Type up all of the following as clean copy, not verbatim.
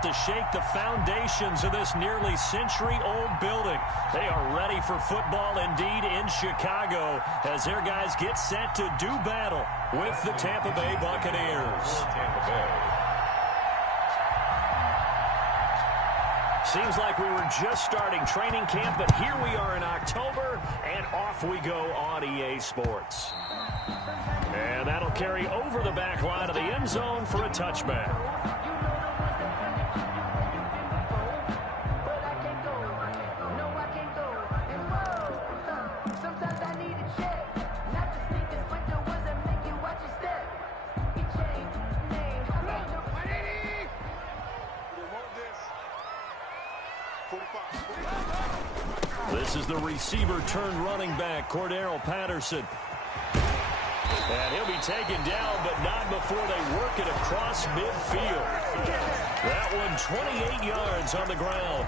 about to shake the foundations of this nearly century-old building. They are ready for football indeed in Chicago as their guys get set to do battle with the Tampa Bay Buccaneers. Seems like we were just starting training camp, but here we are in October, and off we go on EA Sports. And that'll carry over the back line of the end zone for a touchback. This is the receiver turned running back, Cordero Patterson. And he'll be taken down, but not before they work it across midfield. That one, 28 yards on the ground.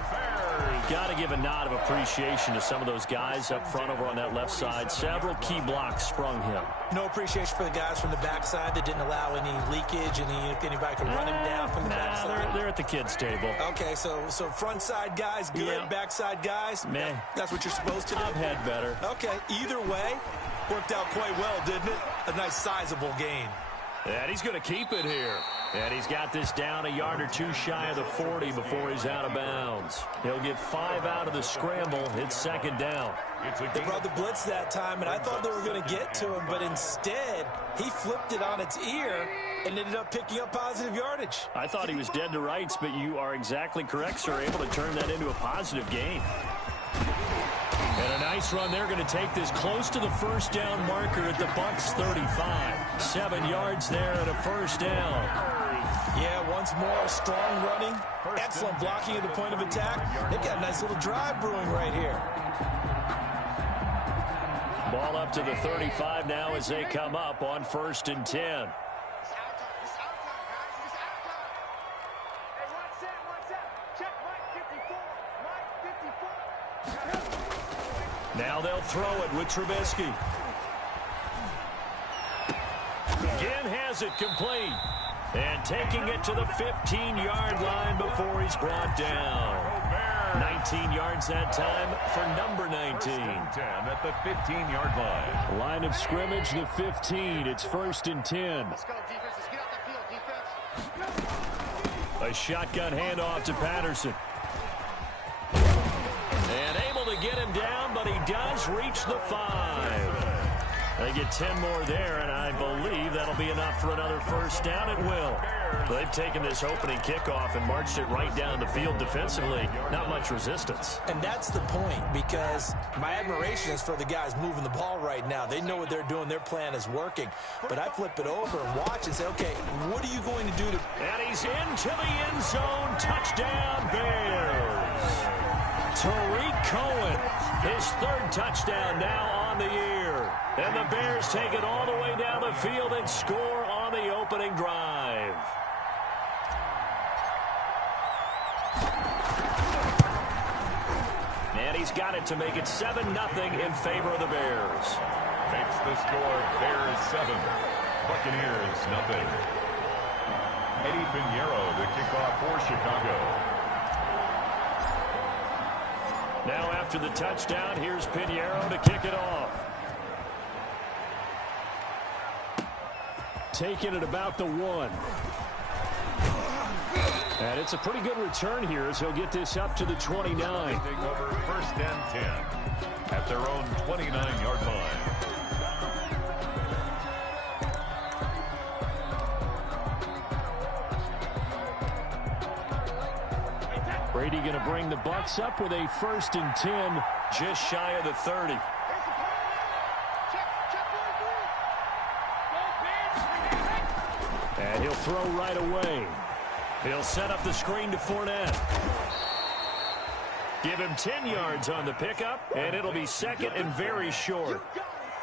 Got to give a nod of appreciation to some of those guys up front over on that left side. Several key blocks sprung him. No appreciation for the guys from the backside that didn't allow any leakage, and if anybody could run him down from the backside. They're at the kids' table. Okay, so front side guys good, yeah. Backside guys, meh. That's what you're supposed to do. I've had better. Okay, either way, worked out quite well, didn't it? A nice sizable gain. And he's going to keep it here. And he's got this down a yard or two shy of the 40 before he's out of bounds. He'll get 5 out of the scramble. It's second down. They brought the blitz that time, and I thought they were going to get to him, but instead, he flipped it on its ear and ended up picking up positive yardage. I thought he was dead to rights, but you are exactly correct, sir. Able to turn that into a positive gain. And a nice run. They're going to take this close to the first down marker at the Bucs 35. 7 yards there and a first down. Yeah, once more, strong running. Excellent blocking at the point of attack. They've got a nice little drive brewing right here. Ball up to the 35 now as they come up on 1st and 10. Now they'll throw it with Trubisky. Again has it complete. And taking it to the 15-yard line before he's brought down. 19 yards that time for number 19. 10 at the 15-yard line. Line of scrimmage, the 15. It's 1st and 10. Let's go, defense. Let's get out that field, defense. A shotgun handoff to Patterson. And able to get him down, but he does reach the 5. They get 10 more there, and I believe that'll be enough for another first down. It will. They've taken this opening kickoff and marched it right down the field defensively. Not much resistance. And that's the point, because my admiration is for the guys moving the ball right now. They know what they're doing. Their plan is working. But I flip it over and watch and say, okay, what are you going to do to... And he's into the end zone. Touchdown, Bears. Tariq Cohen, his 3rd touchdown now on the year. And the Bears take it all the way down the field and score on the opening drive. And he's got it to make it 7-0 in favor of the Bears. Makes the score Bears 7, Buccaneers 0. Eddie Pinheiro to kick off for Chicago. Now after the touchdown, here's Pinheiro to kick it off. Taking it about the 1. And it's a pretty good return here as he'll get this up to the 29. Taking over 1st and 10 at their own 29-yard line. Brady going to bring the Bucs up with a 1st and 10, just shy of the 30. And he'll throw right away. He'll set up the screen to Fournette. Give him 10 yards on the pickup, and it'll be 2nd and very short.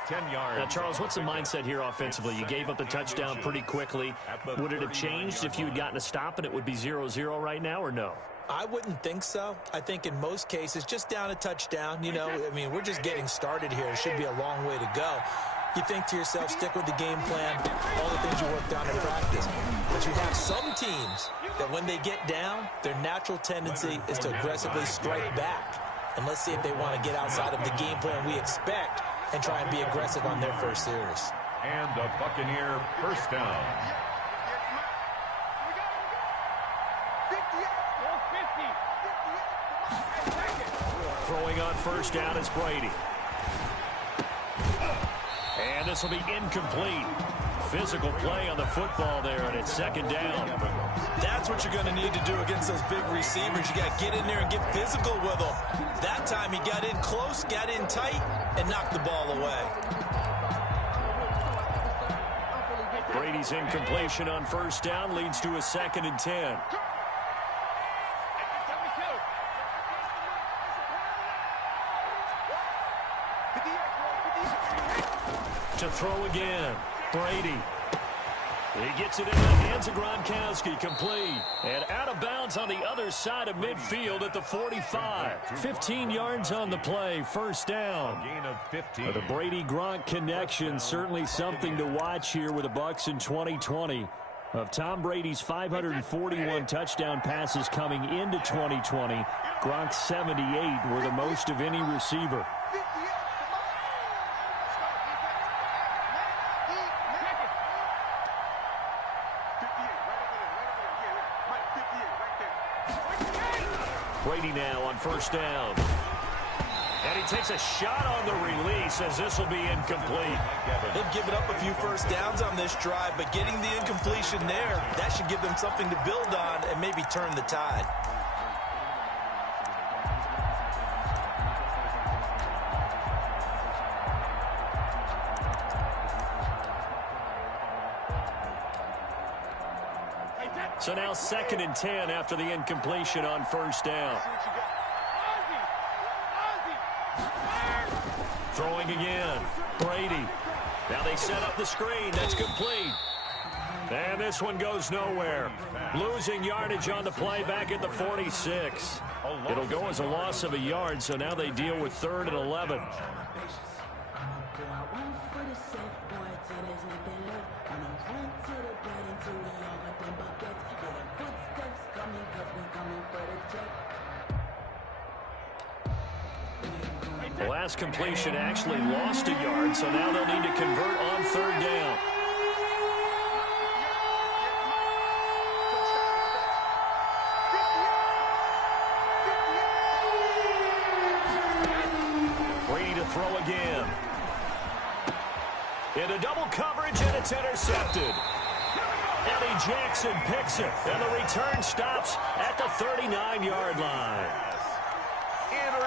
10 yards. Now, Charles, what's the mindset here offensively? You gave up the touchdown pretty quickly. Would it have changed if you had gotten a stop and it would be 0-0 right now, or no? I wouldn't think so. I think in most cases, just down a touchdown, you know, I mean, we're just getting started here. It should be a long way to go. You think to yourself, stick with the game plan, all the things you worked on in practice. But you have some teams that when they get down, their natural tendency is to aggressively strike back. And let's see if they want to get outside of the game plan we expect and try and be aggressive on their first series. And a Buccaneer first down. Throwing on first down is Brady. And this will be incomplete. Physical play on the football there, and it's second down. That's what you're going to need to do against those big receivers. You got to get in there and get physical with them. That time he got in close, got in tight, and knocked the ball away. Brady's incompletion on first down leads to a 2nd and 10. To throw again, Brady. He gets it in the hands of Gronkowski, complete. And out of bounds on the other side of midfield at the 45. 15 yards on the play, first down. Gain of 15. The Brady-Gronk connection, certainly something to watch here with the Bucs in 2020. Of Tom Brady's 541 touchdown passes coming into 2020, Gronk's 78 were the most of any receiver. Brady now on first down. And he takes a shot on the release as this will be incomplete. They've given up a few first downs on this drive, but getting the incompletion there, that should give them something to build on and maybe turn the tide. So now 2nd and 10 after the incompletion on first down. Throwing again. Brady. Now they set up the screen. That's complete. And this one goes nowhere. Losing yardage on the play back at the 46. It'll go as a loss of a yard, so now they deal with 3rd and 11. The last completion actually lost a yard, so now they'll need to convert on 3rd down. Brady to throw again. Into double coverage, and it's intercepted. Eddie Jackson picks it, and the return stops at the 39-yard line.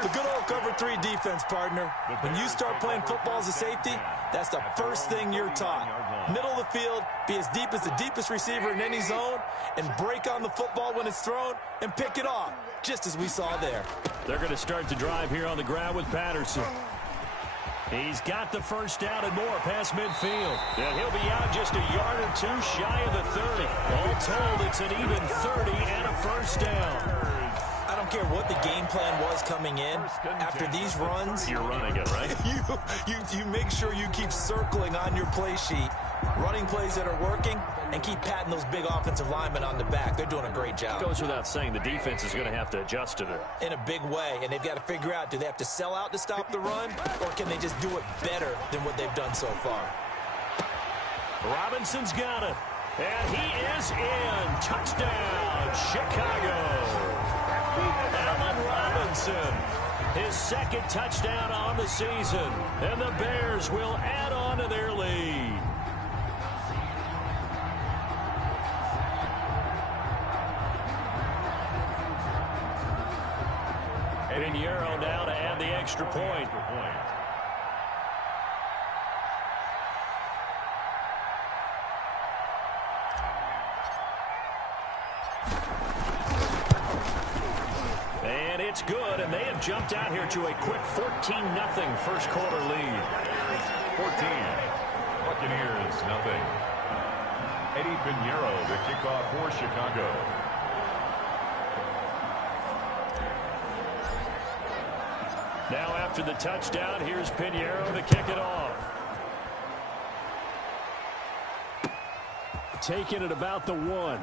The good old cover 3 defense, partner. When you start playing football as a safety, that's the first thing you're taught. Middle of the field, be as deep as the deepest receiver in any zone, and break on the football when it's thrown and pick it off, just as we saw there. They're going to start the drive here on the ground with Patterson. He's got the first down and more past midfield. And he'll be out just a yard or two shy of the 30. All told, it's an even 30 and a first down. I don't care what the game plan was coming in. After these runs, you're running it, right? you make sure you keep circling on your play sheet, running plays that are working, and keep patting those big offensive linemen on the back. They're doing a great job. Goes without saying, the defense is going to have to adjust to it. In a big way, and they've got to figure out, do they have to sell out to stop the run, or can they just do it better than what they've done so far? Robinson's got it, and he is in. Touchdown, Chicago. Allen Robinson, his 2nd touchdown on the season, and the Bears will add on to their lead. Pinheiro now to add the extra point. And it's good, and they have jumped out here to a quick 14-0 first quarter lead. 14. Buccaneers, nothing. Eddie Pinheiro, the kickoff for Chicago. Now after the touchdown, here's Pinheiro to kick it off. taken at about the 1.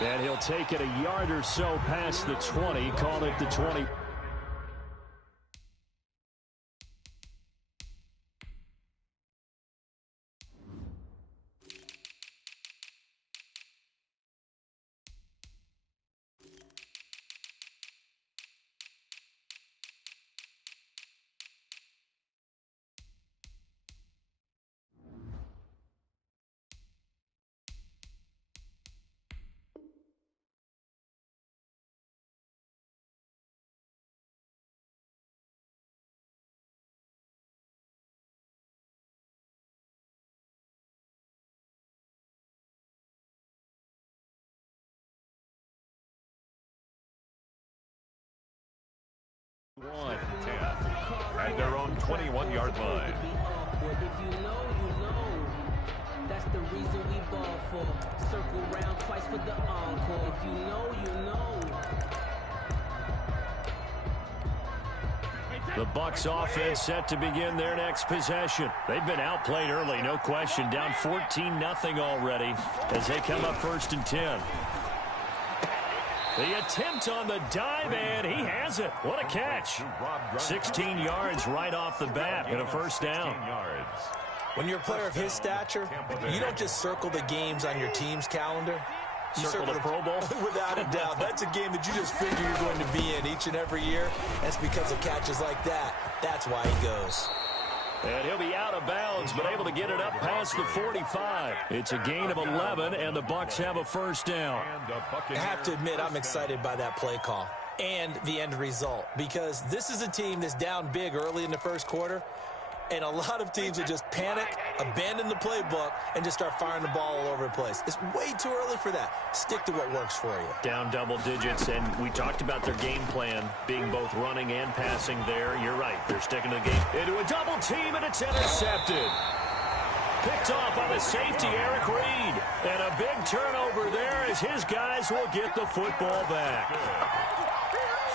And he'll take it a yard or so past the 20, call it the 20. At their own 21-yard line. If you know, you know. That's the reason we ball for. Circle round twice for the encore. If you know, you know. The Bucs offense set to begin their next possession. They've been outplayed early, no question. Down 14-0 already as they come up 1st and 10. The attempt on the dive, and he has it. What a catch. 16 yards right off the bat and a first down. When you're a player of his stature, you don't just circle the games on your team's calendar. You circle the Pro Bowl? Without a doubt. That's a game that you just figure you're going to be in each and every year. And it's because of catches like that. That's why he goes. And he'll be out of bounds, but able to get it up past the 45. It's a gain of 11, and the Bucs have a first down. I have to admit, I'm excited by that play call and the end result, because this is a team that's down big early in the first quarter, and a lot of teams will just panic, abandon the playbook, and just start firing the ball all over the place. It's way too early for that. Stick to what works for you. Down double digits, and we talked about their game plan being both running and passing there. You're right. They're sticking to the game. Into a double team, and it's intercepted. Picked off by the safety, Eric Reed. And a big turnover there as his guys will get the football back.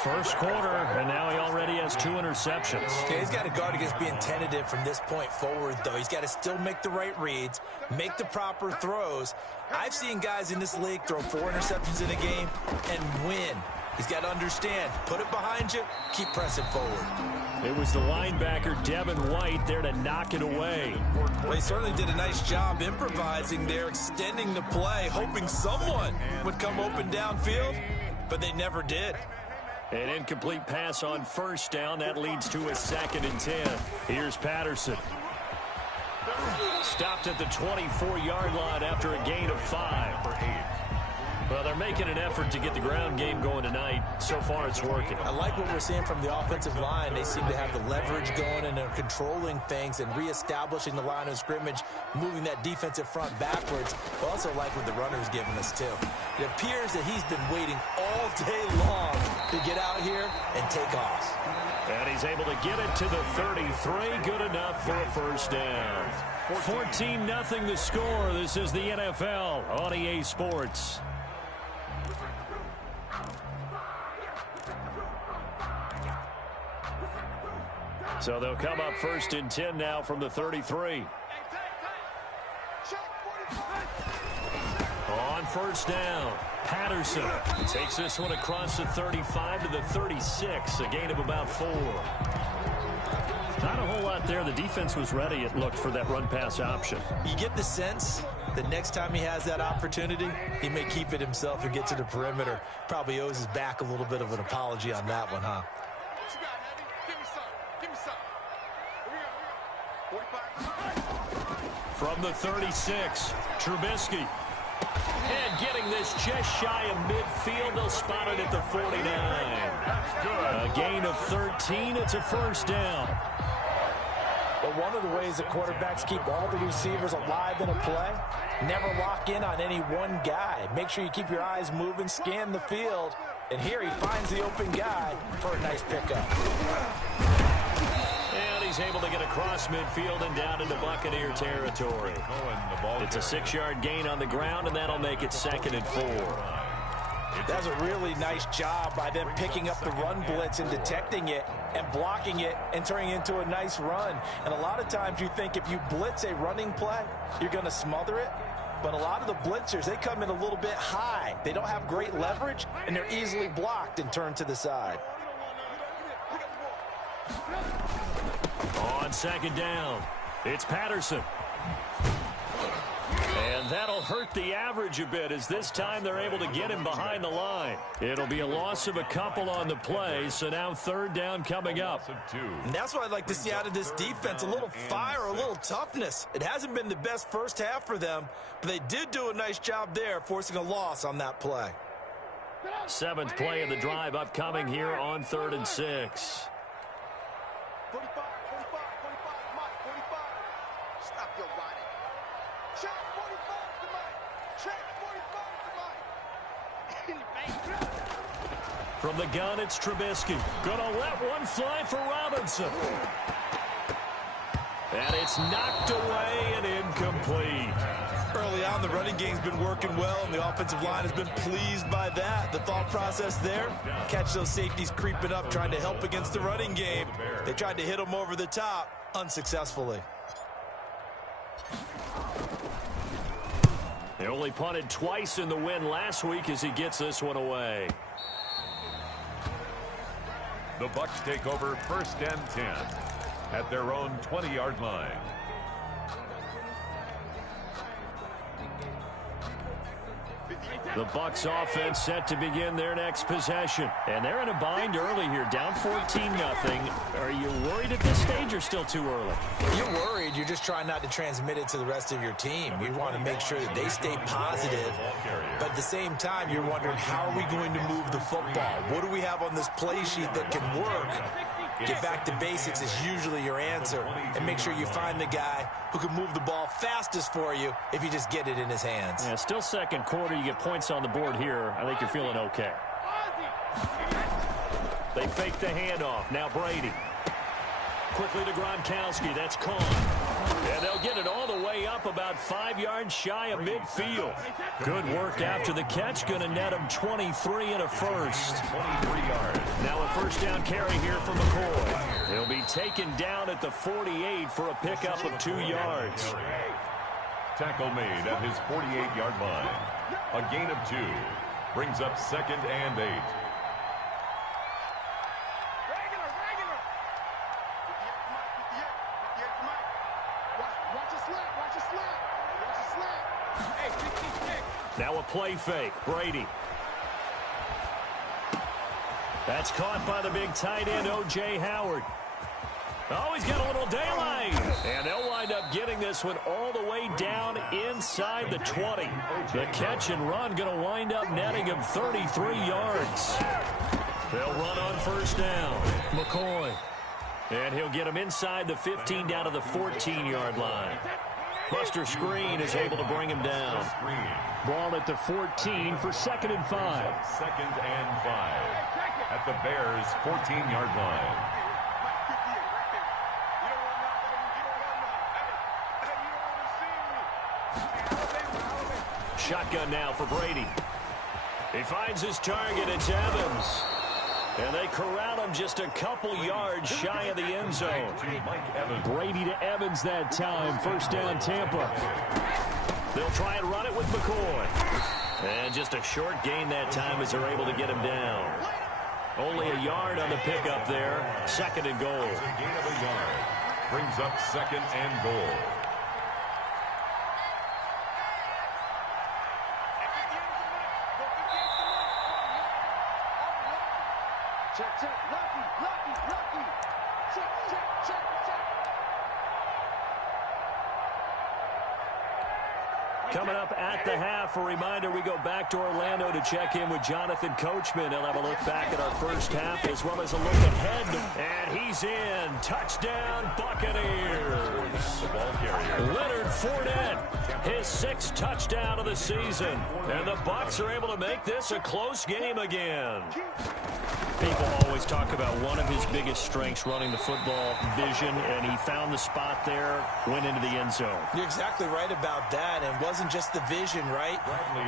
First quarter, and now he already has 2 interceptions. Yeah, he's got to guard against being tentative from this point forward, though. He's got to still make the right reads, make the proper throws. I've seen guys in this league throw 4 interceptions in a game and win. He's got to understand, put it behind you, keep pressing forward. It was the linebacker, Devin White, there to knock it away. Well, he certainly did a nice job improvising there, extending the play, hoping someone would come open downfield, but they never did. An incomplete pass on first down. That leads to a 2nd and 10. Here's Patterson. Stopped at the 24-yard line after a gain of 5 for 8. Well, they're making an effort to get the ground game going tonight. So far, it's working. I like what we're seeing from the offensive line. They seem to have the leverage going, and they're controlling things and reestablishing the line of scrimmage, moving that defensive front backwards. I also like what the runner's giving us, too. It appears that he's been waiting all day long to get out here and take off. And he's able to get it to the 33. Good enough for a first down. 14-0 the score. This is the NFL on EA Sports. So they'll come up 1st and 10 now from the 33. On first down, Patterson takes this one across the 35 to the 36, a gain of about 4. Not a whole lot there. The defense was ready, it looked, for that run-pass option. You get the sense that next time he has that opportunity, he may keep it himself and get to the perimeter. Probably owes his back a little bit of an apology on that one, huh? From the 36, Trubisky. And getting this just shy of midfield, they'll spot it at the 49. A gain of 13, it's a first down. But one of the ways that quarterbacks keep all the receivers alive in a play, never lock in on any one guy. Make sure you keep your eyes moving, scan the field, and here he finds the open guy for a nice pickup. And he's able to get across midfield and down into Buccaneer territory. It's a 6-yard gain on the ground, and that'll make it 2nd and 4. That's a really nice job by them picking up the run blitz and detecting it and blocking it and turning it into a nice run. And a lot of times you think if you blitz a running play, you're going to smother it. But a lot of the blitzers, they come in a little bit high. They don't have great leverage, and they're easily blocked and turned to the side. On second down, it's Patterson. And that'll hurt the average a bit as this time they're able to get him behind the line. It'll be a loss of a couple on the play, so now third down coming up. And that's what I'd like to see out of this defense, a little fire, a little toughness. It hasn't been the best first half for them, but they did do a nice job there, forcing a loss on that play. Seventh play of the drive upcoming here on 3rd and 6. 45, 45, 45. Stop your running. Check 45 to Mike. Check 45 to Mike. From the gun, it's Trubisky. Gonna let one fly for Robinson. And it's knocked away and incomplete. Early on, the running game's been working well, and the offensive line has been pleased by that. The thought process there, catch those safeties creeping up, trying to help against the running game. They tried to hit them over the top, unsuccessfully. They only punted twice in the win last week as he gets this one away. The Bucs take over 1st and 10 at their own 20-yard line. The Bucs offense set to begin their next possession. And they're in a bind early here, down 14-0. Are you worried at this stage or still too early? You're worried. You're just trying not to transmit it to the rest of your team. You want to make sure that they stay positive. But at the same time, you're wondering, how are we going to move the football? What do we have on this play sheet that can work? Get back to basics is usually your answer. And make sure you find the guy who can move the ball fastest for you if you just get it in his hands. Yeah, still second quarter. You get points on the board here. I think you're feeling okay. They fake the handoff. Now Brady. Quickly to Gronkowski. That's Kahn. And they'll get it all the way up about 5 yards shy of midfield. Good work after the catch. Going to net him 23 and a first. 23 yards. Now a first down carry here for McCoy. He'll be taken down at the 48 for a pickup of 2 yards. Tackle made at his 48-yard line. A gain of 2. Brings up 2nd and 8. Now a play fake. Brady. That's caught by the big tight end, O.J. Howard. Oh, he's got a little daylight. And they'll wind up getting this one all the way down inside the 20. The catch and run going to wind up netting him 33 yards. They'll run on first down. McCoy. And he'll get him inside the 15 down to the 14-yard line. Buster Screen is able to bring him down. Ball at the 14 for 2nd and 5. 2nd and 5 at the Bears' 14-yard line. Shotgun now for Brady. He finds his target. It's Evans. And they corral him just a couple yards shy of the end zone. Brady to Evans that time. First down, Tampa. They'll try and run it with McCoy. And just a short gain that time as they're able to get him down. Only a yard on the pickup there. 2nd and goal. A gain of a yard. Brings up 2nd and goal. Check, lucky. Check. Coming up at the half, a reminder, we go back to Orlando to check in with Jonathan Coachman. He'll have a look back at our first half as well as a look ahead. And he's in. Touchdown, Buccaneers. The ball carrier. Leonard Fournette His 6th touchdown of the season. And the Bucs are able to make this a close game again. People always talk about one of his biggest strengths, running the football, vision, and he found the spot there, went into the end zone. You're exactly right about that, and it wasn't just the vision, right?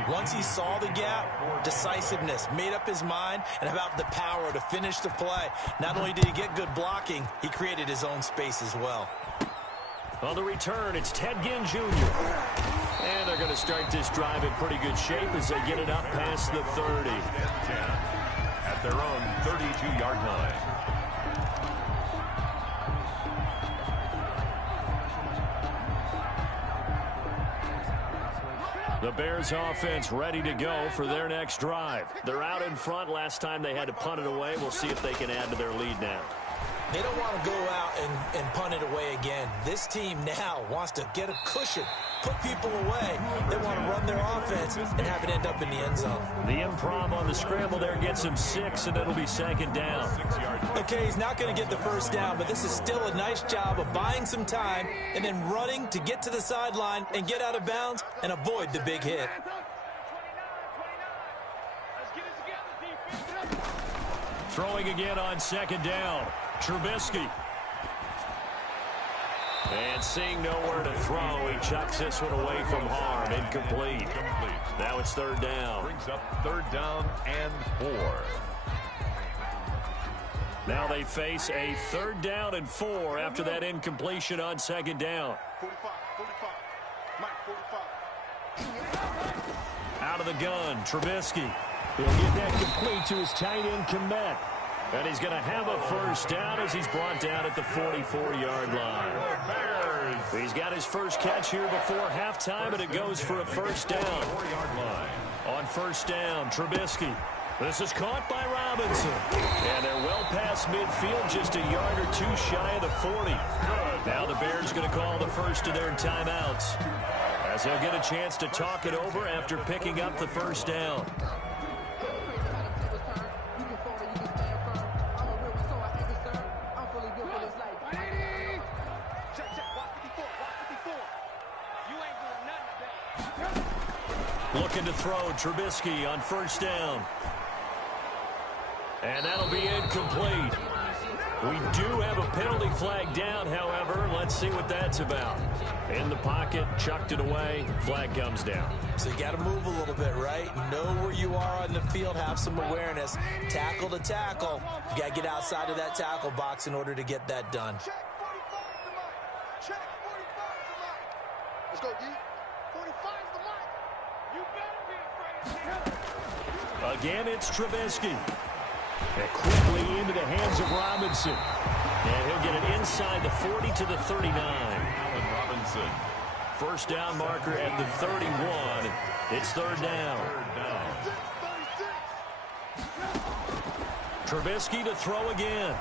Once he saw the gap, decisiveness, made up his mind, and about the power to finish the play. Not only did he get good blocking, he created his own space as well. On the return, it's Ted Ginn Jr. And they're going to start this drive in pretty good shape as they get it up past the 30. At their own 32-yard line. The Bears offense ready to go for their next drive. They're out in front. Last time they had to punt it away. We'll see if they can add to their lead now. They don't want to go out and punt it away again. This team now wants to get a cushion, put people away. They want to run their offense and have it end up in the end zone. The improv on the scramble there gets him 6, and it'll be 2nd down. Okay, he's not going to get the first down, but this is still a nice job of buying some time and then running to get to the sideline and get out of bounds and avoid the big hit. Throwing again on 2nd down. Trubisky. And seeing nowhere to throw, he chucks this one away from harm. Incomplete. Now it's 3rd down. Brings up 3rd down and 4. Now they face a 3rd down and 4 after that incompletion on 2nd down. 45. Mike, 45. Out of the gun, Trubisky. He'll get that complete to his tight end, Kmet. And he's going to have a 1st down as he's brought down at the 44-yard line. He's got his first catch here before halftime, and it goes for a 1st down. On 1st down, Trubisky. This is caught by Robinson. And they're well past midfield, just a yard or 2 shy of the 40. Now the Bears going to call the first of their timeouts, as they'll get a chance to talk it over after picking up the 1st down. Looking to throw, Trubisky on 1st down. And that'll be incomplete. We do have a penalty flag down, however. Let's see what that's about. In the pocket, chucked it away, flag comes down. So you got to move a little bit, right? Know where you are on the field, have some awareness. Tackle to tackle. You got to get outside of that tackle box in order to get that done. Check 45 to Mike. Check 45 to Mike. Let's go, D. 45 to Mike. You better be afraid. Again, it's Trubisky. And quickly into the hands of Robinson. And he'll get it inside the 40 to the 39. Allen Robinson. 1st down marker at the 31. It's 3rd down. Trubisky to throw again.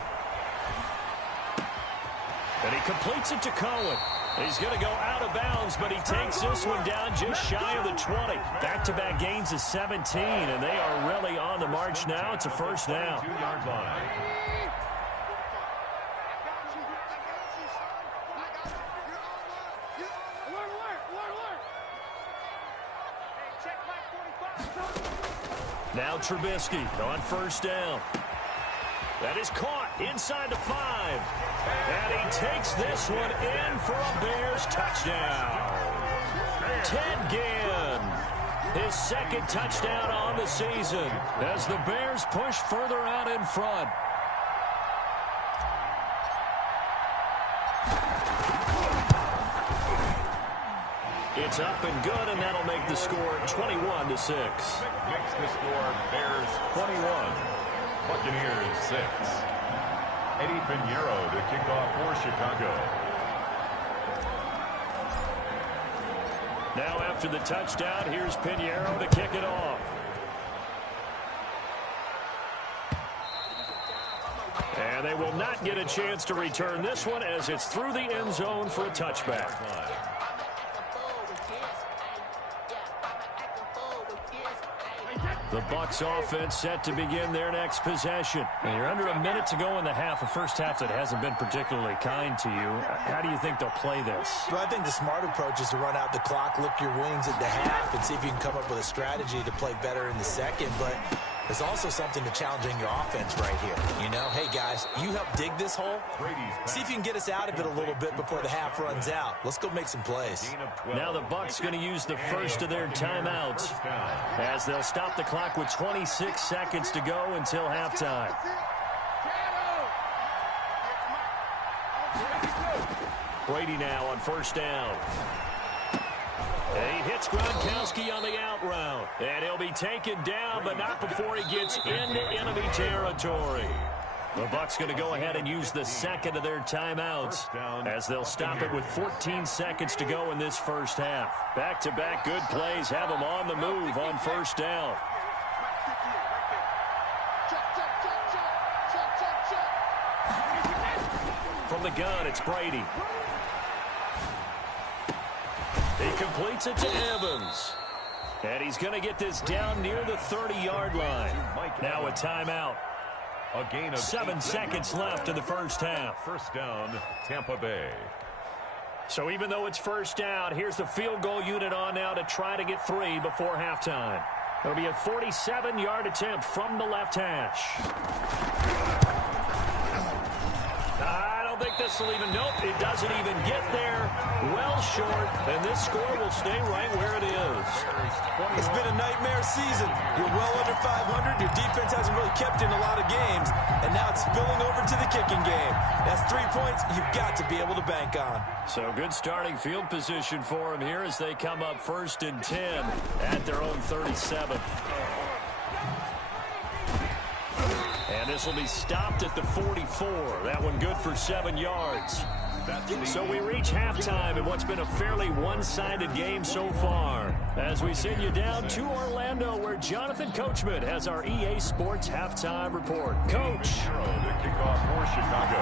And he completes it to Cohen. He's going to go out of bounds, but he takes this one down just shy of the 20. Back-to-back gains of 17, and they are really on the march now. It's a 1st down. 2-yard line. Now Trubisky on 1st down. That is caught inside the 5. And he takes this one in for a Bears touchdown. Ted Ginn, his 2nd touchdown on the season as the Bears push further out in front. It's up and good, and that'll make the score 21-6. Makes the score Bears 21, Buccaneers 6. Eddie Pinheiro to kick off for Chicago. Now after the touchdown, here's Pinheiro to kick it off. And they will not get a chance to return this one as it's through the end zone for a touchback. The Bucs offense set to begin their next possession. And you're under a minute to go in the half, a first half that hasn't been particularly kind to you. How do you think they'll play this? Well, I think the smart approach is to run out the clock, lick your wounds at the half, and see if you can come up with a strategy to play better in the second. But there's also something to challenging your offense right here. You know, hey, guys, you help dig this hole. See if you can get us out of it a little bit before the half runs out. Let's go make some plays. Now the Bucs going to use the first of their timeouts as they'll stop the clock with 26 seconds to go until halftime. Brady now on first down. He hits Gronkowski on the out route. And he'll be taken down, but not before he gets into enemy territory. The Bucs going to go ahead and use the second of their timeouts as they'll stop it with 14 seconds to go in this first half. Back-to-back good plays have them on the move on first down. From the gun, it's Brady. He completes it to Evans. And he's going to get this down near the 30-yard line. Now a timeout. A gain of 7 seconds left in the first half. First down, Tampa Bay. So even though it's first down, here's the field goal unit on now to try to get 3 before halftime. It'll be a 47-yard attempt from the left hash. I don't think this will even, nope, it doesn't even get there. Well short, and this score will stay right where it is. It's been a nightmare season. You're well under 500. Your defense hasn't really kept in a lot of games, and now it's spilling over to the kicking game. That's 3 points you've got to be able to bank on. So good starting field position for them here as they come up 1st and 10 at their own 37. And this will be stopped at the 44. That one good for 7 yards. So we reach halftime in what's been a fairly one-sided game so far. As we send you down to Orlando, where Jonathan Coachman has our EA Sports halftime report. Coach. The kickoff for Chicago.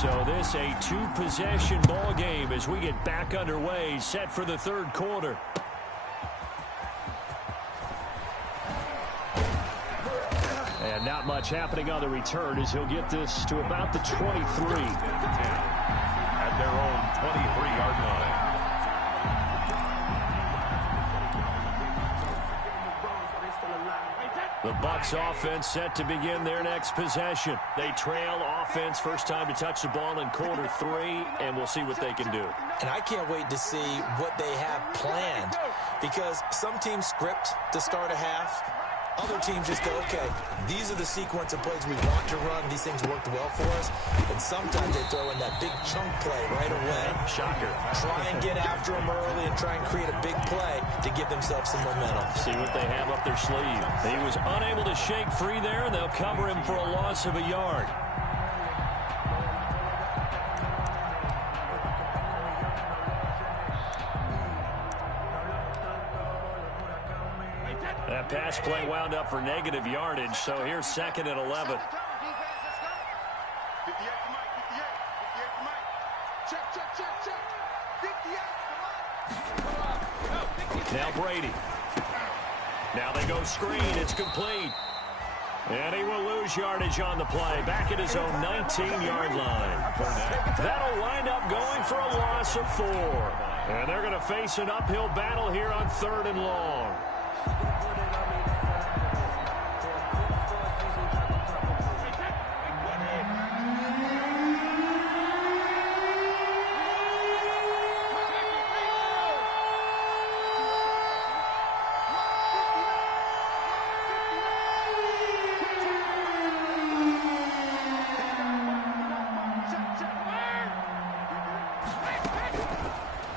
So this a 2-possession ball game as we get back underway, set for the 3rd quarter. And not much happening on the return as he'll get this to about the 23. At their own 23-yard line. The Bucs offense set to begin their next possession. They trail offense, first time to touch the ball in quarter 3, and we'll see what they can do. And I can't wait to see what they have planned, because some teams script to start a half. Other teams just go, okay, these are the sequence of plays we want to run. These things worked well for us. And sometimes they throw in that big chunk play right away. Shocker. Try and get after them early and try and create a big play to give themselves some momentum. See what they have up their sleeve. He was unable to shake free there, and they'll cover him for a loss of a yard. That pass play wound up for negative yardage, so here's 2nd and 11. Now Brady. Now they go screen. It's complete. And he will lose yardage on the play. Back at his own 19-yard line. That'll wind up going for a loss of 4. And they're going to face an uphill battle here on 3rd and long.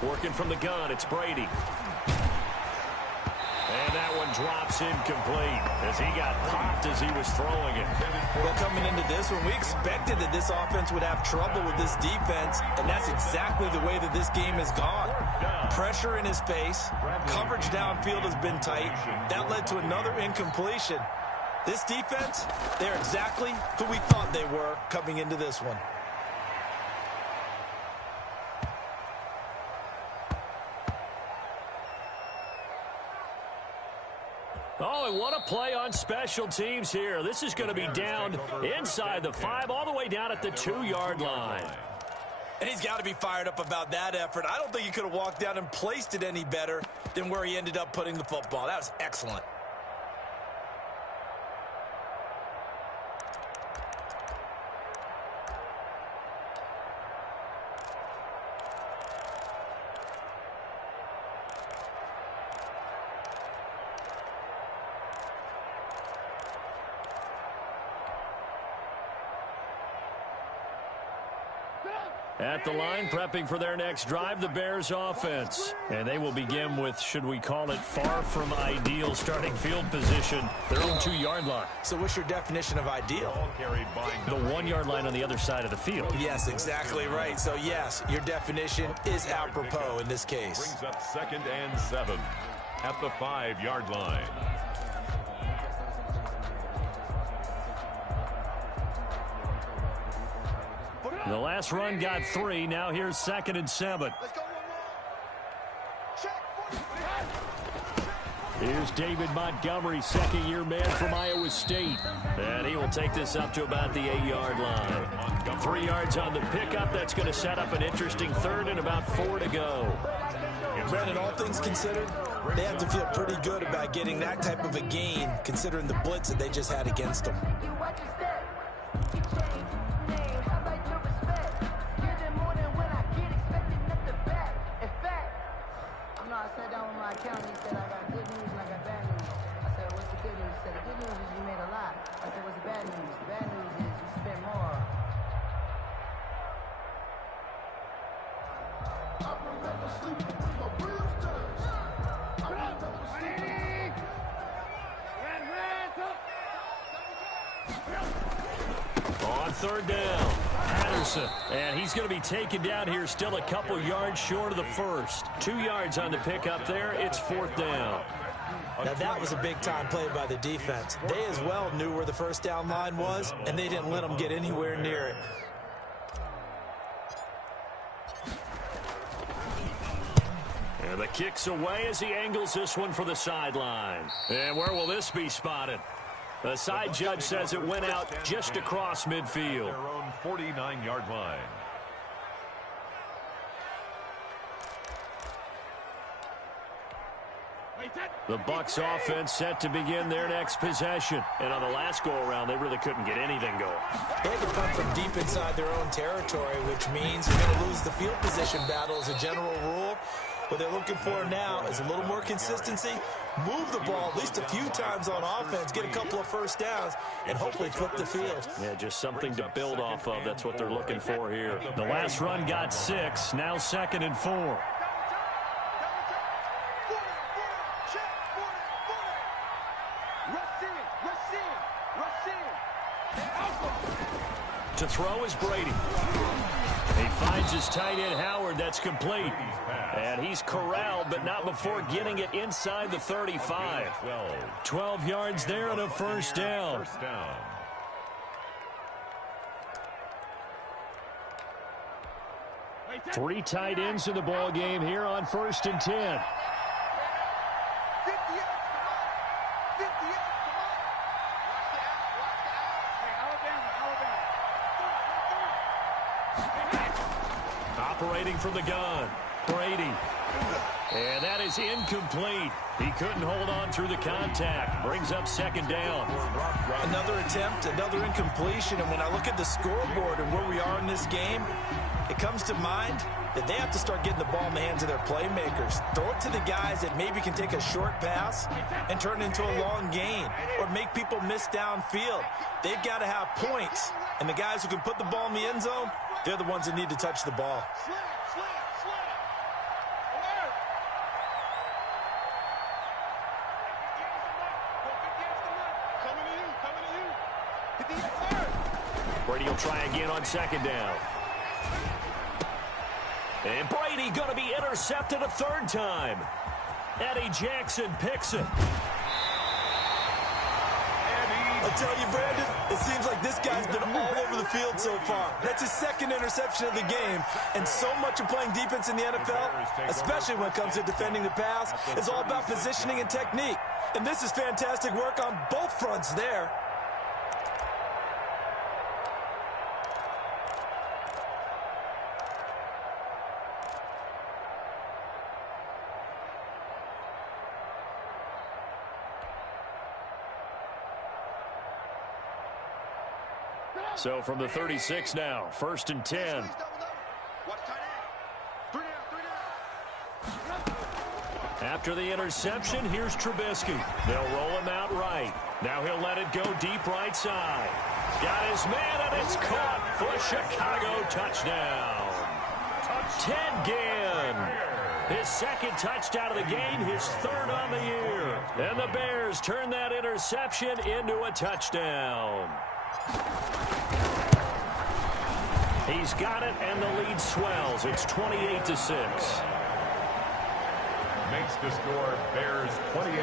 Working from the gun, it's Brady. And that one drops incomplete as he got popped as he was throwing it. Well, coming into this one, we expected that this offense would have trouble with this defense, and that's exactly the way that this game has gone. Pressure in his face, coverage downfield has been tight. That led to another incompletion. This defense, they're exactly who we thought they were coming into this one. Oh, and what a play on special teams here. This is going to be down inside the 5, all the way down at the 2-yard line. And he's got to be fired up about that effort. I don't think he could have walked down and placed it any better than where he ended up putting the football. That was excellent. At the line, prepping for their next drive, the Bears offense. And they will begin with, should we call it, far from ideal starting field position, their own 2-yard line. So what's your definition of ideal? The 1-yard line on the other side of the field. Yes, exactly right. So, yes, your definition is apropos in this case. Brings up 2nd and 7 at the 5-yard line. The last run got 3. Now here's 2nd and 7. Let's go. Check. Here's David Montgomery, second-year man from Iowa State. And he will take this up to about the 8-yard line. 3 yards on the pickup. That's going to set up an interesting 3rd and about 4 to go. Brandon, all things considered, they have to feel pretty good about getting that type of a gain, considering the blitz that they just had against them. I sat down with my accountant. He said, I got good news and I got bad news. I said, what's the good news? He said, the good news is you made a lot. I said, what's the bad news? The bad news is you spent more. On 3rd down, Patterson. And he's going to be taken down here, still a couple yards short of the 1st. 2 yards on the pickup there. It's 4th down. Now, that was a big-time play by the defense. They as well knew where the 1st down line was, and they didn't let them get anywhere near it. And the kick's away as he angles this one for the sideline. And where will this be spotted? The side judge says it went out just across midfield. Their own 49-yard line. The Bucs offense set to begin their next possession. And on the last go-around, they really couldn't get anything going. They had to punt from deep inside their own territory, which means you're going to lose the field position battle as a general rule. What they're looking for now is a little more consistency, move the ball at least a few times on offense, get a couple of 1st downs, and hopefully flip the field. Yeah, just something to build off of. That's what they're looking for here. The last run got 6, now 2nd and 4. To throw is Brady. He finds his tight end, Howard. That's complete. And he's corralled, but not before getting it inside the 35. 12 yards there and a 1st down. 3 tight ends in the ball game here on 1st and 10. Operating from the gun, Brady. And that is incomplete. He couldn't hold on through the contact. Brings up 2nd down. Another attempt, another incompletion. And when I look at the scoreboard and where we are in this game, it comes to mind that they have to start getting the ball in the hands of their playmakers. Throw it to the guys that maybe can take a short pass and turn it into a long gain or make people miss downfield. They've got to have points. And the guys who can put the ball in the end zone, they're the ones that need to touch the ball. Brady will try again on 2nd down. And Brady going to be intercepted a 3rd time. Eddie Jackson picks it. I'll tell you, Brandon, it seems like this guy's been all over the field so far. That's his 2nd interception of the game. And so much of playing defense in the NFL, especially when it comes to defending the pass, is all about positioning and technique. And this is fantastic work on both fronts there. So from the 36 now, 1st and 10. After the interception, here's Trubisky. They'll roll him out right. Now he'll let it go deep right side. Got his man, and it's caught for a Chicago touchdown. Ted Ginn. His second touchdown of the game, his third on the year. And the Bears turn that interception into a touchdown. He's got it, and the lead swells. It's 28-6. Makes the score Bears 28,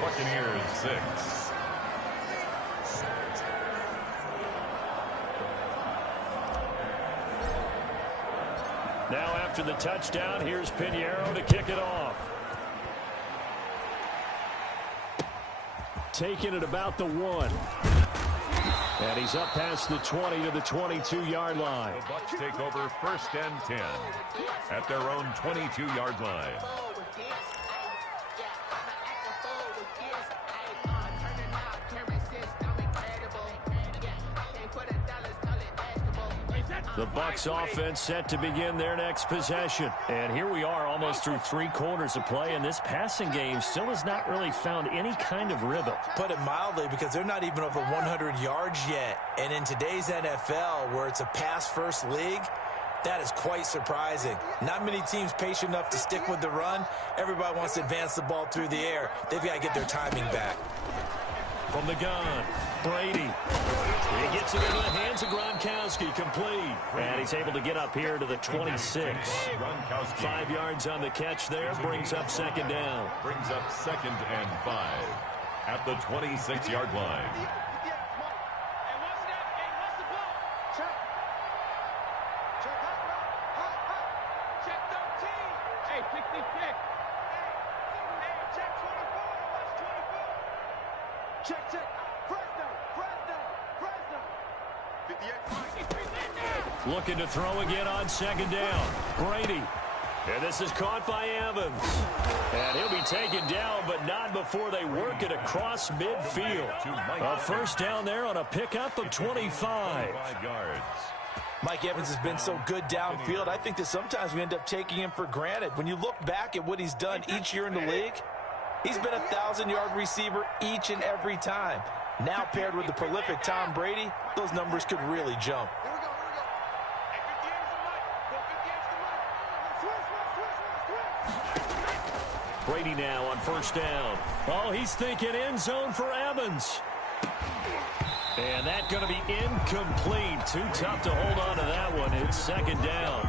Buccaneers 6. Now after the touchdown, here's Pinheiro to kick it off. Taking it about the 1. And he's up past the 20 to the 22-yard line. The Bucs take over 1st and 10 at their own 22-yard line. The Bucs offense set to begin their next possession. And here we are almost through 3 quarters of play, and this passing game still has not really found any kind of rhythm. Put it mildly, because they're not even over 100 yards yet. And in today's NFL, where it's a pass-first league, that is quite surprising. Not many teams patient enough to stick with the run. Everybody wants to advance the ball through the air. They've got to get their timing back. From the gun, Brady. He gets it into the hands of Gronkowski, complete. And he's able to get up here to the 26. 5 yards on the catch there, brings up 2nd down. Brings up 2nd and 5 at the 26-yard line. Looking to throw again on 2nd down. Brady. And this is caught by Evans. And he'll be taken down, but not before they work it across midfield. A 1st down there on a pickup of 25. Mike Evans has been so good downfield, I think that sometimes we end up taking him for granted. When you look back at what he's done each year in the league, he's been a 1,000-yard receiver each and every time. Now paired with the prolific Tom Brady, those numbers could really jump. Brady now on 1st down. Oh, he's thinking end zone for Evans. And that's going to be incomplete. Too tough to hold on to that one. It's 2nd down.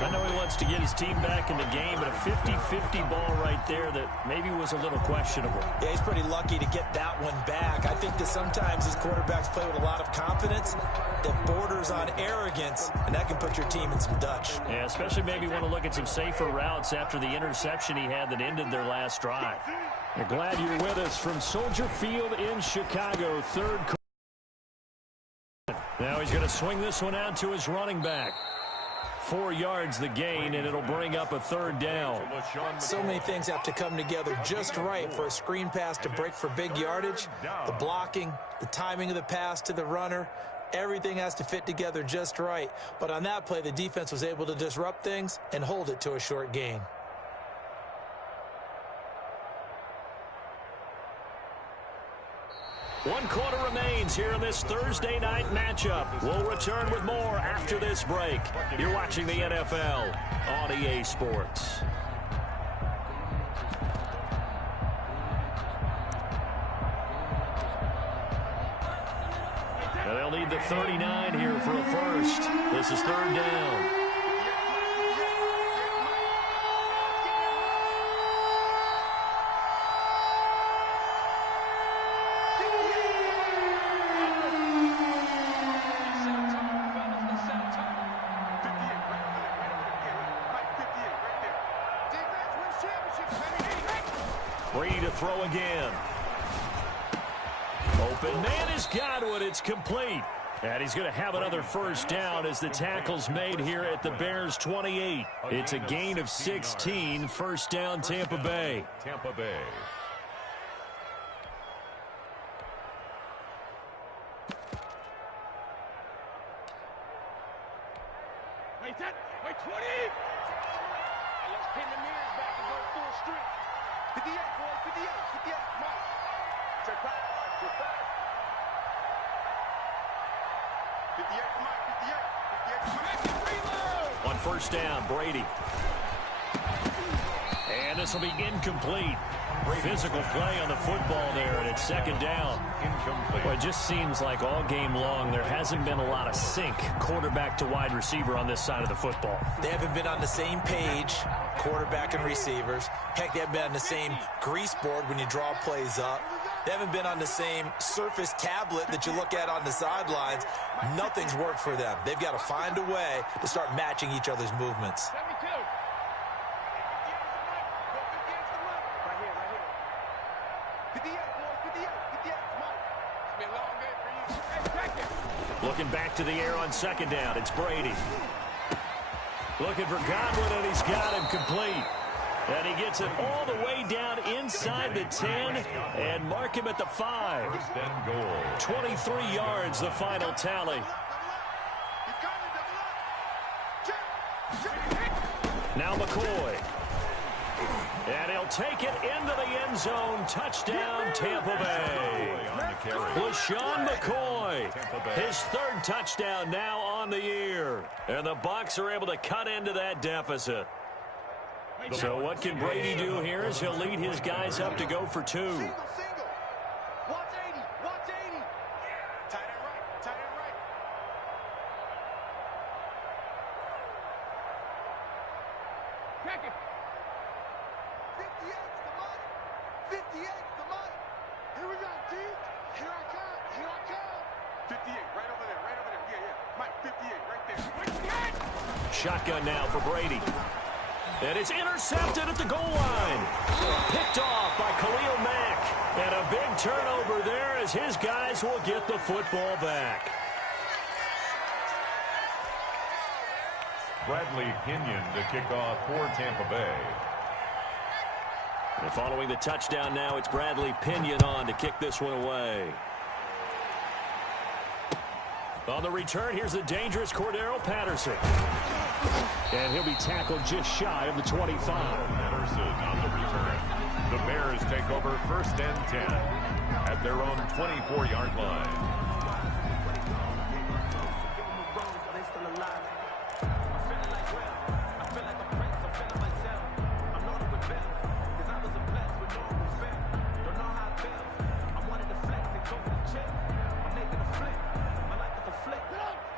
I know he wants to get his team back in the game, but a 50-50 ball right there that maybe was a little questionable. Yeah, he's pretty lucky to get that one back. I think that sometimes these quarterbacks play with a lot of confidence that borders on arrogance, and that can put your team in some Dutch. Yeah, especially maybe want to look at some safer routes after the interception he had that ended their last drive. We're glad you're with us from Soldier Field in Chicago, 3rd quarter. Now he's going to swing this one out to his running back. 4 yards the gain, and it'll bring up a 3rd down. So many things have to come together just right for a screen pass to break for big yardage. The blocking, the timing of the pass to the runner, everything has to fit together just right. But on that play, the defense was able to disrupt things and hold it to a short gain. One quarter remains here in this Thursday night matchup. We'll return with more after this break. You're watching the NFL on EA Sports. Now they'll need the 39 here for a first. This is 3rd down. Brady to throw again. Open man has got one. It's complete. And he's going to have another first down as the tackle's made here at the Bears 28. It's a gain of 16. First down, Tampa Bay. Tampa Bay. Wait, 20. Let's pin the mirrors back and go full strength. 58, boys, 58, come on. Check back. 58, come on, 58. On first down, Brady. And this will be incomplete. Physical play on the football there, and it's second down. Incomplete. Well, it just seems like all game long there hasn't been a lot of sync quarterback to wide receiver on this side of the football. They haven't been on the same page, quarterback and receivers. Heck, they haven't been on the same grease board when you draw plays up. They haven't been on the same Surface tablet that you look at on the sidelines. Nothing's worked for them. They've got to find a way to start matching each other's movements. 72. Right here. 58, boys, 58, come on. It's been a long day for you. Hey, check it. Looking back to the air on second down, it's Brady. Looking for Godwin, and he's got him complete. And he gets it all the way down inside the 10 and mark him at the 5. First and goal. 23 yards, the final tally. Now McCoy. And he'll take it into the end zone. Touchdown, Tampa Bay. LaShawn McCoy, his third touchdown now on the year. And the Bucs are able to cut into that deficit. So what can Brady do here as he'll lead his guys up to go for 2. Single. Watch 80. Tight end right. Check it. 58's the money. 58's the money. Here we go, T. Here I come. 58, right over there. Yeah. Mike, 58, right there. Shotgun now for Brady. And it's intercepted at the goal line. Picked off by Khalil Mack. And a big turnover there as his guys will get the football back. Bradley Pinion to kick off for Tampa Bay. And following the touchdown now, it's Bradley Pinion on to kick this one away. On the return, here's the dangerous Cordero Patterson. And he'll be tackled just shy of the 25. Patterson on the return. The Bears take over first and 10 at their own 24-yard line.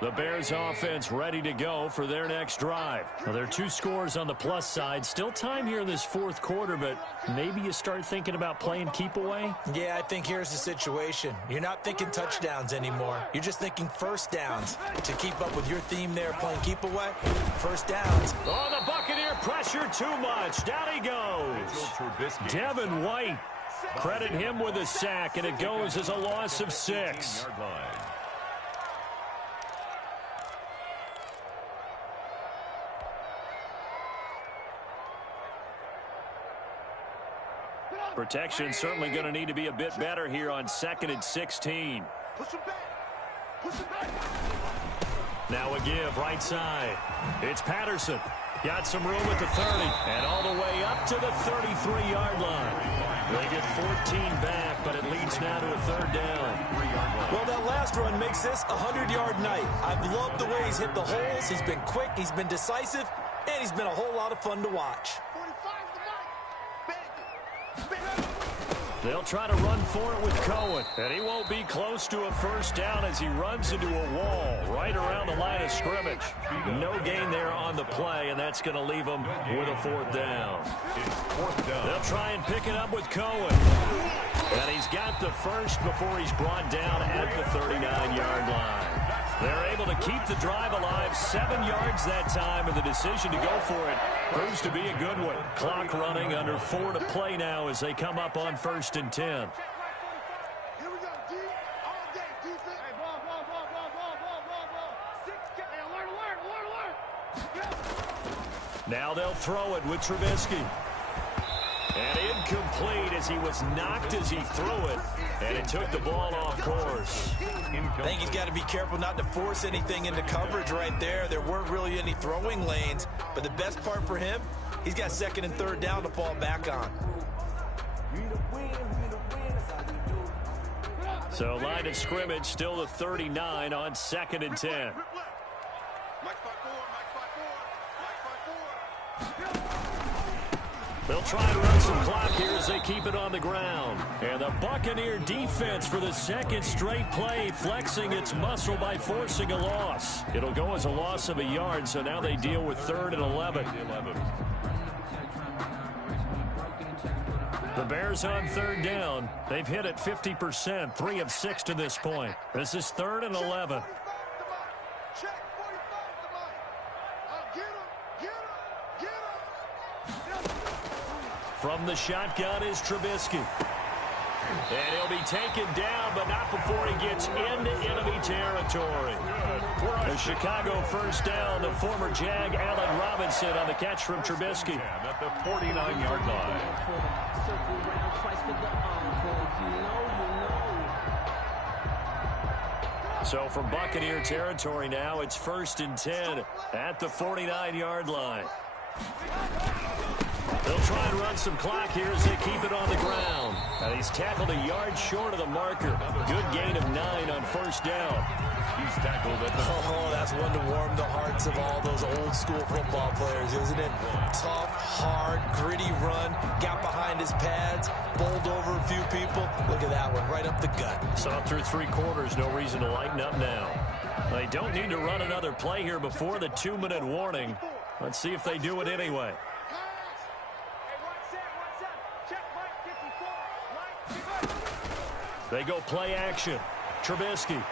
The Bears offense ready to go for their next drive. Now, there are 2 scores on the plus side. Still time here in this fourth quarter, but maybe you start thinking about playing keep away? Yeah, I think here's the situation. You're not thinking touchdowns anymore. You're just thinking first downs. To keep up with your theme there, playing keep away, first downs. Oh, the Buccaneer pressure too much. Down he goes. Devin White. Credit him with a sack, and it goes as a loss of 6. Protection certainly going to need to be a bit better here on 2nd and 16. Push him back. Now a give right side. It's Patterson. Got some room at the 30. And all the way up to the 33-yard line. They get 14 back, but it leads now to a 3rd down. Well, that last run makes this a 100-yard night. I've loved the way he's hit the holes. He's been quick. He's been decisive. And he's been a whole lot of fun to watch. 45's the mark. They'll try to run for it with Cohen. And he won't be close to a first down as he runs into a wall right around the line of scrimmage. No gain there on the play, and that's going to leave them with a 4th down. They'll try and pick it up with Cohen. And he's got the first before he's brought down at the 39-yard line. They're able to keep the drive alive, 7 yards that time, and the decision to go for it proves to be a good one. Clock running, under 4 to play now as they come up on 1st and 10. Here we go, D. All day, defense. Hey, ball. Alert. Now they'll throw it with Trubisky. And incomplete as he was knocked as he threw it. And it took the ball off course. I think he's got to be careful not to force anything into coverage right there. There weren't really any throwing lanes. But the best part for him, he's got 2nd and 3rd down to fall back on. So line of scrimmage still the 39 on 2nd and 10. Mike 5-4. They'll try to run some clock here as they keep it on the ground. And the Buccaneer defense for the 2nd straight play, flexing its muscle by forcing a loss. It'll go as a loss of a yard, so now they deal with 3rd and 11. The Bears on 3rd down. They've hit it 50%, 3 of 6 to this point. This is 3rd and 11. Check 45 to Mike. Get him. From the shotgun is Trubisky. And he'll be taken down, but not before he gets into enemy territory. The Chicago 1st down, the former Jag Allen Robinson on the catch from Trubisky. At the 49-yard line. So from Buccaneer territory now, it's 1st and 10 at the 49-yard line. They'll try and run some clock here as they keep it on the ground. And he's tackled a yard short of the marker. Good gain of 9 on 1st down. He's tackled at the... Oh, that's one to warm the hearts of all those old-school football players, isn't it? Tough, hard, gritty run. Got behind his pads, bowled over a few people. Look at that one, right up the gut. Saw through 3 quarters, no reason to lighten up now. They don't need to run another play here before the 2-minute warning. Let's see if they do it anyway. They go play action. Trubisky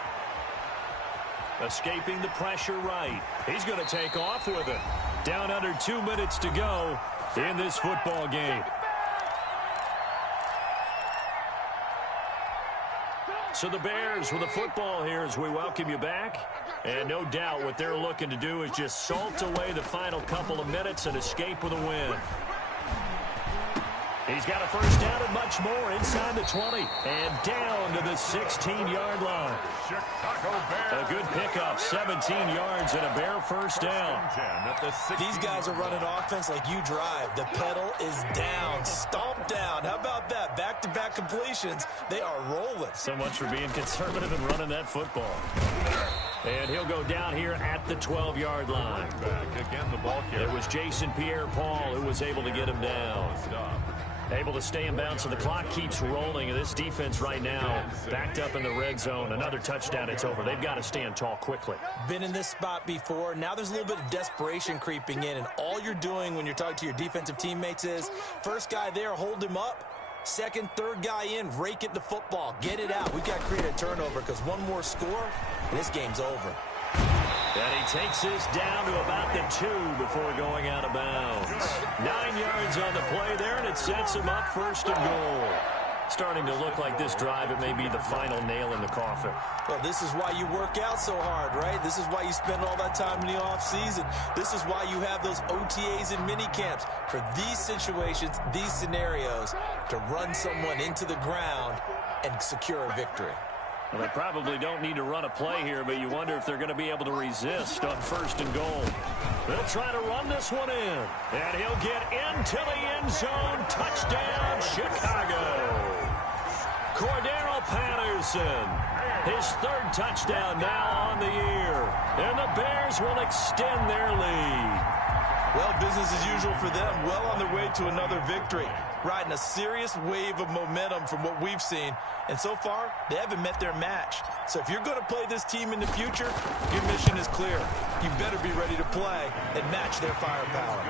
escaping the pressure right. He's going to take off with it. Down under 2 minutes to go in this football game. So the Bears with the football here as we welcome you back. And no doubt what they're looking to do is just salt away the final couple of minutes and escape with a win. He's got a 1st down and much more inside the 20 and down to the 16-yard line. Chicago Bears. A good pickup, 17 yards and a Bear 1st down. These guys are running offense like you drive. The pedal is down, stomped down. How about that? Back-to-back completions. They are rolling. So much for being conservative and running that football. And he'll go down here at the 12-yard line. Back again, the ball carrier. It was Jason Pierre-Paul who was able to get him down. Able to stay in bounds, so the clock keeps rolling. And this defense right now backed up in the red zone. Another touchdown, it's over. They've got to stand tall quickly. Been in this spot before. Now there's a little bit of desperation creeping in. And all you're doing when you're talking to your defensive teammates is, first guy there, hold him up. 2nd, 3rd guy in, rake it the football. Get it out. We've got to create a turnover because one more score, and this game's over. And he takes this down to about the 2 before going out of bounds. 9 yards on the play there, and it sets him up 1st and goal. Starting to look like this drive, it may be the final nail in the coffin. Well, this is why you work out so hard, right? This is why you spend all that time in the offseason. This is why you have those OTAs and mini camps. For these situations, these scenarios, to run someone into the ground and secure a victory. Well, they probably don't need to run a play here, but you wonder if they're going to be able to resist on 1st and goal. They'll try to run this one in, and he'll get into the end zone. Touchdown, Chicago. Cordero Patterson, his 3rd touchdown now on the year, and the Bears will extend their lead. Well, business as usual for them, well on their way to another victory, riding a serious wave of momentum from what we've seen. And so far, they haven't met their match. So if you're going to play this team in the future, your mission is clear. You better be ready to play and match their firepower.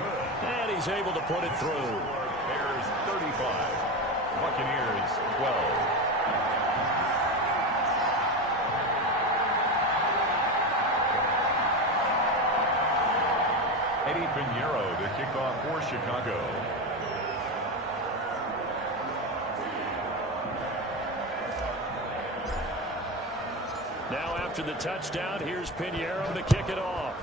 And he's able to put it through. Bears 35, Buccaneers 12. Pinheiro to kick off for Chicago. Now after the touchdown, here's Pinheiro to kick it off.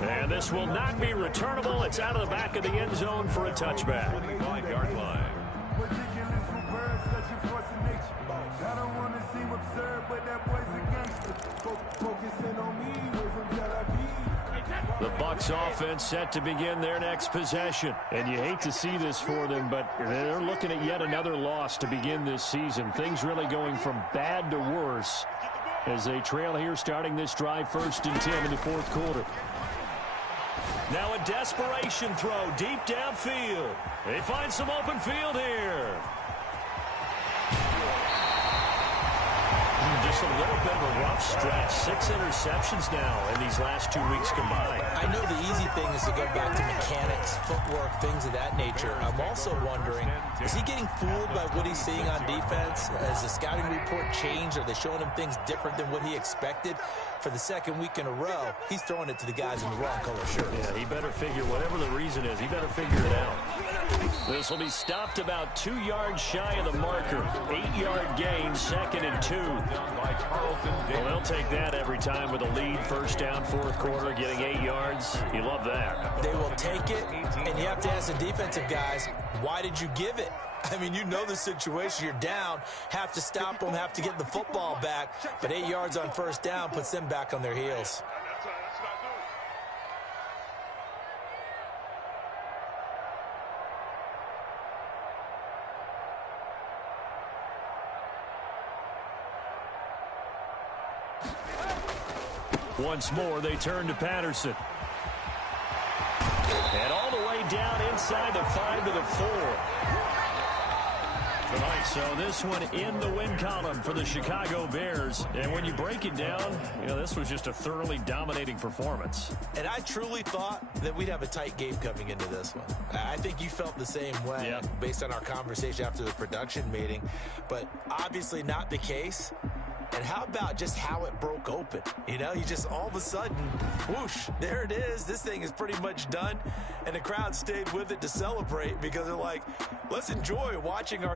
And this will not be returnable. It's out of the back of the end zone for a touchback. 25-yard line. I don't want to seem absurd, but that boy's a gangster. Focusing on me, the Bucs offense set to begin their next possession. And you hate to see this for them, but they're looking at yet another loss to begin this season. Things really going from bad to worse as they trail here starting this drive 1st and 10 in the 4th quarter. Now a desperation throw deep downfield. They find some open field here. Just a little bit of a rough stretch. 6 interceptions now in these last 2 weeks combined. I know the easy thing is to go back to mechanics, footwork, things of that nature. I'm also wondering, is he getting fooled by what he's seeing on defense? Has the scouting report changed? Are they showing him things different than what he expected? For the 2nd week in a row, he's throwing it to the guys in the wrong color shirt. Yeah, he better figure, whatever the reason is, he better figure it out. This will be stopped about 2 yards shy of the marker. 8-yard gain, 2nd and 2. Well, they'll take that every time with a lead. 1st down, 4th quarter, getting 8 yards. You love that. They will take it, and you have to ask the defensive guys, why did you give it? I mean, you know the situation. You're down, have to stop them, have to get the football back. But 8 yards on 1st down puts them back on their heels. Once more, they turn to Patterson. And all the way down inside the 5 to the 4. Tonight, so this one in the win column for the Chicago Bears. And when you break it down, you know, this was just a thoroughly dominating performance. And I truly thought that we'd have a tight game coming into this one. I think you felt the same way based on our conversation after the production meeting. But obviously not the case. And how about just how it broke open? You know, you just all of a sudden, whoosh, there it is. This thing is pretty much done. And the crowd stayed with it to celebrate because they're like, let's enjoy watching our